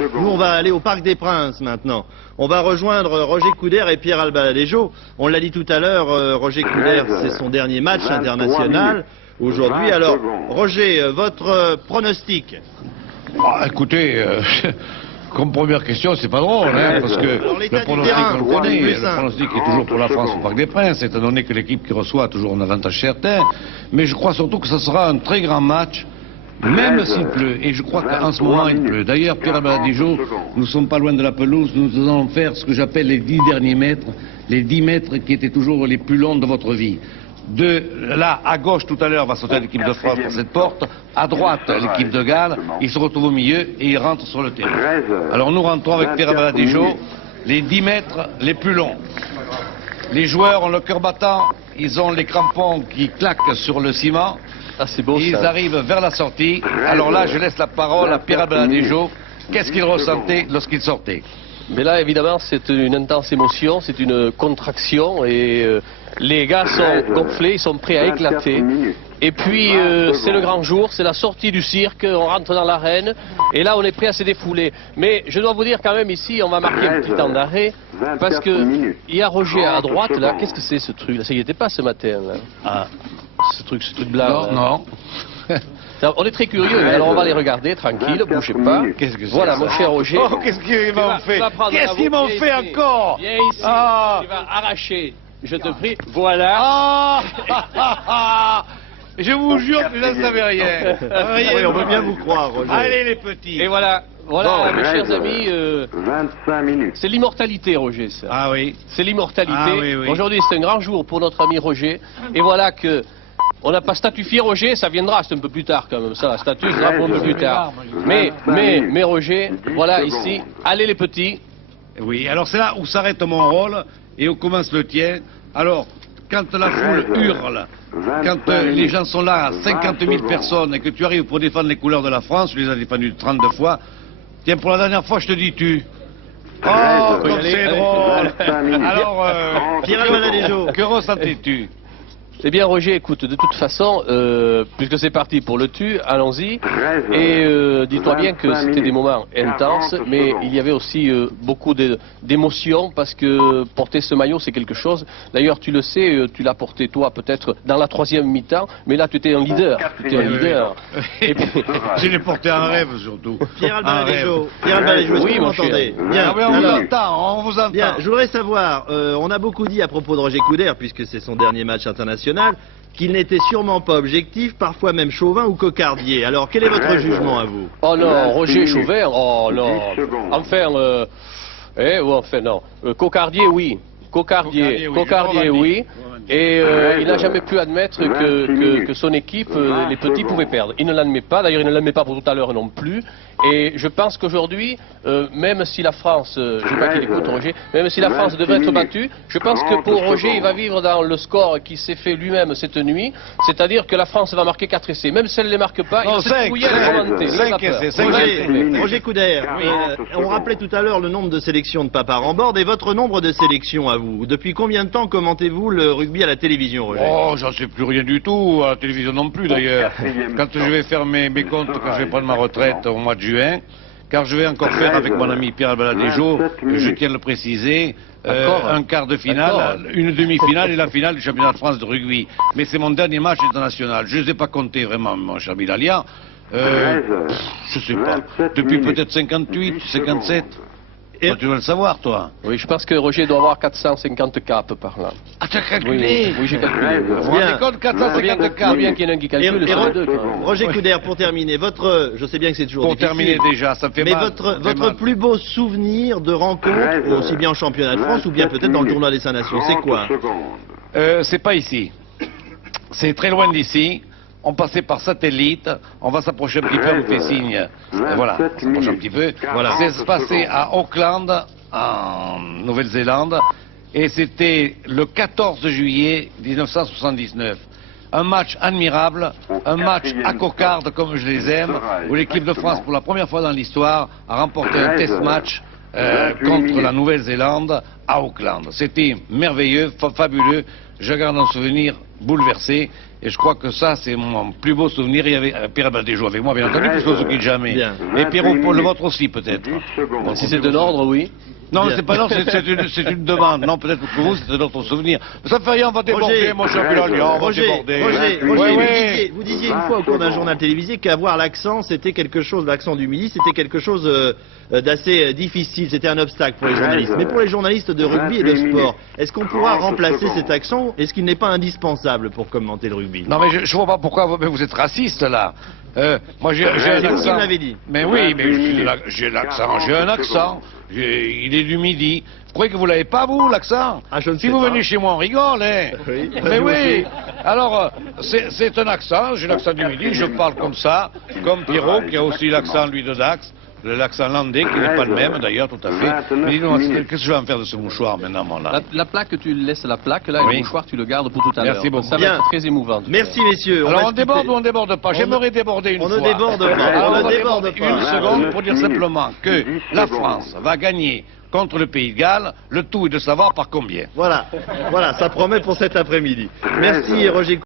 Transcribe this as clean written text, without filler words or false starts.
Nous, on va aller au Parc des Princes maintenant. On va rejoindre Roger Coudert et Pierre Albaladejo. On l'a dit tout à l'heure, Roger Coudert, c'est son dernier match international aujourd'hui. Alors, Roger, votre pronostic? Écoutez, comme première question, c'est pas drôle, hein, parce que le pronostic, on le connaît. Le pronostic est toujours pour la France au Parc des Princes, étant donné que l'équipe qui reçoit a toujours un avantage certain. Mais je crois surtout que ce sera un très grand match, même s'il pleut. Et je crois qu'en ce moment, il pleut. D'ailleurs, Pierre Albaladejo, nous ne sommes pas loin de la pelouse. Nous allons faire ce que j'appelle les 10 derniers mètres. Les 10 mètres qui étaient toujours les plus longs de votre vie. De là, à gauche, tout à l'heure, va sauter l'équipe de France par cette porte. À droite, l'équipe de Galles. Il se retrouve au milieu et il rentre sur le terrain. Alors nous rentrons avec Pierre Albaladejo, les 10 mètres les plus longs. Les joueurs ont le cœur battant, ils ont les crampons qui claquent sur le ciment. Ah, c'est beau, ils arrivent vers la sortie. Alors là, je laisse la parole à Pierre Albaladejo. Qu'est-ce qu'il ressentait lorsqu'il sortait? Mais là, évidemment, c'est une intense émotion, c'est une contraction et les gars sont gonflés, ils sont prêts à éclater. Et puis, c'est le grand jour, c'est la sortie du cirque, on rentre dans l'arène et là, on est prêt à se défouler. Mais je dois vous dire quand même ici, on va marquer un petit temps d'arrêt parce que il y a Roger à droite, là, qu'est-ce que c'est ce truc là? Ça y était pas ce matin, là. Ah, ce truc blanc. Non. On est très curieux, alors on va les regarder, tranquille, bougez pas. Qu'est-ce que c'est? Voilà, mon cher Roger. Oh, qu'est-ce qu'ils m'ont fait? Qu'est-ce qu'ils m'ont fait encore? Viens ici, tu vas arracher, je te prie. Voilà. Je vous jure que je ne savais rien. Oui, on veut bien vous croire, Roger. Allez, les petits. Et voilà, mes chers amis, 25 minutes. c'est l'immortalité, Roger, ça. Ah oui. C'est l'immortalité. Ah, oui. Aujourd'hui, c'est un grand jour pour notre ami Roger. Et voilà que... On n'a pas statufié Roger, ça viendra, c'est un peu plus tard quand même, ça, la statue sera pour un peu plus tard. Mais Roger, voilà ici, allez les petits. Oui, alors c'est là où s'arrête mon rôle et où commence le tien. Alors, quand la foule hurle, quand les gens sont là, 50 000 personnes, et que tu arrives pour défendre les couleurs de la France, tu les as défendues 32 fois, tiens, pour la dernière fois, je te dis tu. Oh, comme c'est drôle. Alors, Pierre Albaladejo, que ressentais-tu? Eh bien Roger, écoute, de toute façon, puisque c'est parti pour le tu, allons-y. Et dis-toi bien que c'était des moments intenses, mais il y avait aussi beaucoup d'émotions, parce que porter ce maillot, c'est quelque chose. D'ailleurs, tu le sais, tu l'as porté toi peut-être dans la 3e mi-temps, mais là tu étais un leader. Tu étais un leader. Et puis, je l'ai porté en rêve surtout. Pierre Albaladejo, est-ce Oui, que vous mon cher. m'entendez? Bien, Ah oui, on vous entend. Bien, je voudrais savoir, on a beaucoup dit à propos de Roger Coudert, puisque c'est son dernier match international, qu'il n'était sûrement pas objectif, parfois même chauvin ou cocardier. Alors, quel est votre jugement à vous? Oh non, Roger Chauvin, oh non. Enfin, non. Cocardier, oui. Cocardier, oui. Et il n'a jamais pu admettre que son équipe, les petits, pouvaient perdre. Il ne l'admet pas, d'ailleurs il ne l'admet pas pour tout à l'heure non plus. Et je pense qu'aujourd'hui, même si la France, je ne sais pas qui écoute Roger, même si la France devrait être battue, je pense que pour Roger, il va vivre dans le score qui s'est fait lui-même cette nuit, c'est-à-dire que la France va marquer 4 essais. Même si elle ne les marque pas, il s'est débrouillé à les commenter. 5 essais. Roger Coudert, on rappelait tout à l'heure le nombre de sélections de Papa Rambord et votre nombre de sélections à vous. Depuis combien de temps commentez-vous le rugby à la télévision, Roger? Oh, j'en sais plus rien du tout, à la télévision non plus d'ailleurs. Quand je vais faire mes comptes, quand je vais prendre ma retraite au mois de juin, car je vais encore faire avec mon ami Pierre Albaladejo, je tiens à le préciser, un quart de finale, une demi-finale et la finale du championnat de France de rugby. Mais c'est mon dernier match international. Je ne les ai pas comptés vraiment, mon cher Bilalia. Je sais pas. Depuis peut-être 58, 57. Toi, tu dois le savoir, toi. Oui, je pense que Roger doit avoir 450 capes par là. Ah, tu as calculé? Oui, j'ai calculé. Vous vous rendez compte, 450 capes? C'est bien qu'il y en ait un qui calcule, c'est les deux. Roger Coudert, pour terminer, je sais bien que c'est toujours difficile. Pour terminer déjà, ça fait mais mal. votre plus beau souvenir de rencontre, aussi bien en championnat de France ou bien peut-être dans le tournoi des 5 Nations, c'est quoi? C'est pas ici. C'est très loin d'ici. On passait par satellite, on va s'approcher un petit peu, on me fait signe. Voilà, on s'approche un petit peu. Voilà. C'est passé à Auckland, en Nouvelle-Zélande, et c'était le 14 juillet 1979. Un match admirable, un match à cocarde comme je les aime, où l'équipe de France, pour la première fois dans l'histoire, a remporté un test match contre la Nouvelle-Zélande à Auckland. C'était merveilleux, fabuleux. Je garde un souvenir bouleversé. Et je crois que ça, c'est mon plus beau souvenir. Il y avait Pierre Albadejo avec moi, bien entendu, plus qu'on se quitte jamais. Bien. Et Pierrot, le vôtre aussi, peut-être. Bon, si c'est de l'ordre, oui. Non, Bien. c'est pas non, c'est une demande. Non, peut-être que pour vous, c'est notre souvenir. Ça fait rien, on va déborder, Roger, mon cher Bilalian, on va Roger, déborder. vous disiez une fois au cours d'un journal télévisé qu'avoir l'accent, c'était quelque chose, l'accent du midi, c'était quelque chose d'assez difficile, c'était un obstacle pour les journalistes. Mais pour les journalistes de rugby et de sport, est-ce qu'on pourra remplacer cet accent? Est-ce qu'il n'est pas indispensable pour commenter le rugby? Non, mais je ne vois pas pourquoi vous êtes raciste, là. Moi, j'ai un C'est vous qui accent. me l'avez dit. Mais oui, mais j'ai l'accent, j'ai un accent. Il est du midi. Vous croyez que vous l'avez pas, vous, l'accent? Ah, je ne Si sais vous pas. venez chez moi, on rigole, hein. Oui. Mais Nous oui. aussi. Alors, c'est un accent, j'ai l'accent du midi, je parle comme ça, comme Pierrot, qui a aussi l'accent, lui, de Dax. L'accent landais, qui n'est pas le même, d'ailleurs, tout à fait. Mais dis-nous, qu'est-ce que je vais en faire de ce mouchoir, maintenant, mon là? La plaque, tu laisses la plaque, là, et Oui. le mouchoir, tu le gardes pour tout à l'heure. Merci beaucoup. Ça va Bien. être très émouvant. Merci messieurs. Alors, va on se déborde quitter. ou on déborde pas? J'aimerais déborder une On fois. ne déborde pas. Alors, On on ne va déborde déborder pas. une seconde pour dire simplement que la France va gagner contre le Pays de Galles. Le tout est de savoir par combien. Voilà, ça promet pour cet après-midi. Merci Roger.